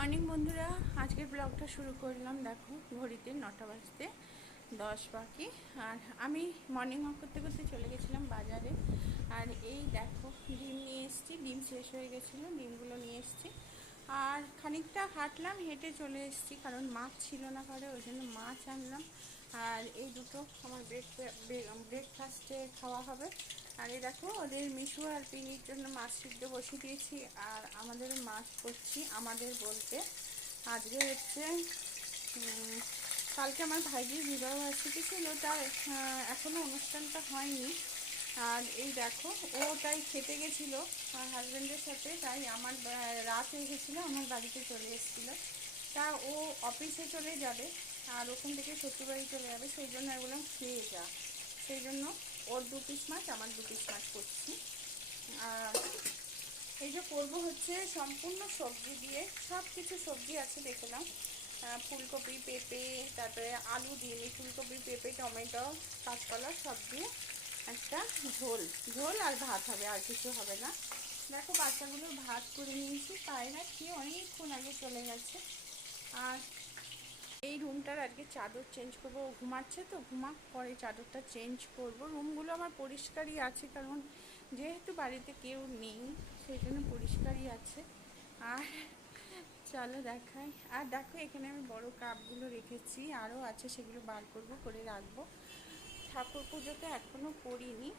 Morning বন্ধুরা, আজকের ব্লগটা শুরু করলাম। দেখো ঘড়িতে 9টা বাজতে 10 বাকি। আর আমি মর্নিং ওয়াক করতে করতে চলে গেছিলাম বাজারে। আর এই দেখো ডিম নিয়ে এসেছি, ডিম শেষ হয়ে গেছিলো, ডিমগুলো নিয়ে এসেছি। আর খানিকটা হাঁটলাম, হেঁটে চলে এসেছি, কারণ মাছ ছিল না ঘরে, ওই জন্য মাছ আনলাম। আর এই দুটো আমার ব্রেকফাস্টে খাওয়া হবে। আর এই দেখো ওদের মিশু আর পিনির জন্য মাছ সিদ্ধ বসিয়ে দিয়েছি। আর আমাদেরও মাছ করছি, আমাদের বলতে আজকে হচ্ছে কালকে আমার ভাইজির বিবাহ বার্ষিকী ছিল, তার এখনও অনুষ্ঠানটা হয়নি। আর এই দেখো ও তাই খেতে গেছিলো হাজব্যান্ডের সাথে, তাই আমার রাত হয়ে গেছিলো, আমার বাড়িতে চলে এসেছিলো। তা ও অফিসে চলে যাবে আর ওখান থেকে শ্বশুরবাড়ি চলে যাবে, সেই জন্য বললাম খেয়ে যা। সেই জন্য ওর 2 পিস মাছ, আমার 2 পিস মাছ করছি। আর এই যে করবো হচ্ছে সম্পূর্ণ সবজি দিয়ে, সব কিছু সবজি আছে দেখলাম, ফুলকপি, পেঁপে, তারপরে আলু দিয়ে ফুলকপি, পেঁপে, টমেটো, কাঁচকলা সব দিয়ে একটা ঝোল ঝোল আর ভাত হবে, আর কিছু হবে না। দেখো বাচ্চাগুলো ভাত করে নিয়েছি, পায়রা খেয়ে অনেকক্ষণ আগে চলে গেছে। আর এই রুমটার আজকে চাদর চেঞ্জ করবো, ও ঘুমাচ্ছে তো, ঘুমাক পরে চাদরটা চেঞ্জ করব। রুমগুলো আমার পরিষ্কারই আছে, কারণ যেহেতু বাড়িতে কেউ নেই সেই জন্য পরিষ্কারই আছে। আর চলো দেখাই। আর দেখো এখানে আমি বড় কাপগুলো রেখেছি, আরও আছে, সেগুলো বার করব, করে রাখবো। ঠাকুর পুজোটা এখনও করিনি,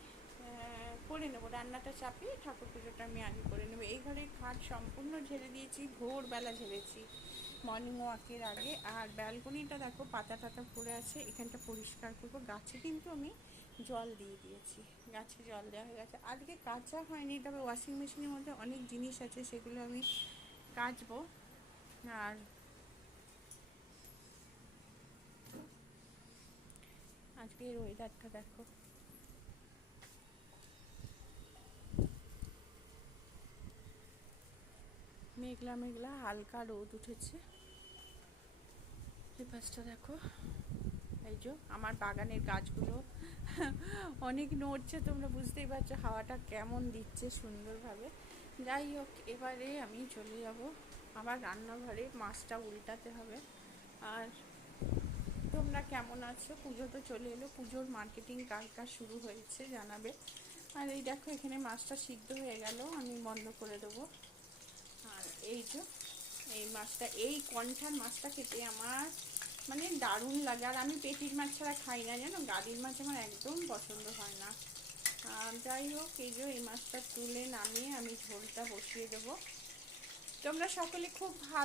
করে নেবো, রান্নাটা চাপিয়ে ঠাকুর পুজোটা আমি আগে করে নেবো। এই ঘরে খাট সম্পূর্ণ ঝেড়ে দিয়েছি, ভোরবেলা ঝেড়েছি মর্নিং ওয়াকের আগে। আর ব্যালকনিটা দেখো পাতা টাতা পড়ে আছে, এখানটা পরিষ্কার করবো। গাছে কিন্তু আমি জল দিয়ে দিয়েছি, গাছে জল দেওয়া হয়ে গেছে। আজকে কাচা হয়নি, তবে ওয়াশিং মেশিনের মধ্যে অনেক জিনিস আছে, সেগুলো আমি কাচবো। আর আজকের ওয়েদারটা দেখো, মেঘলা মেঘলা, হালকা রোদ উঠেছে। এই পাশটা দেখো, এই যে আমার বাগানের গাছগুলো অনেক নড়ছে, তোমরা বুঝতেই পারছো হাওয়াটা কেমন দিচ্ছে সুন্দরভাবে। যাই হোক, এবারে আমি চলে যাব আবার রান্নাঘরে, মাছটা উল্টাতে হবে। আর তোমরা কেমন আছো? পুজো তো চলে এলো, পুজোর মার্কেটিং কাজ শুরু হয়েছে, জানাবে। আর এই দেখো এখানে মাছটা সিদ্ধ হয়ে গেল, আমি বন্ধ করে দেবো। আর এই যে এই মাছটা, এই কন্ঠার মাছটা খেতে আমার মানে দারুণ লাগে। আর আমি পেটির মাছ ছাড়া খাই না, জানো, গাড়ির মাছ আমার একদম পছন্দ হয় না। আর যাই হোক, এই যে এই মাছটা তুলে নামিয়ে আমি ঝোলটা বসিয়ে দেবো। তোমরা সকলে খুব ভালো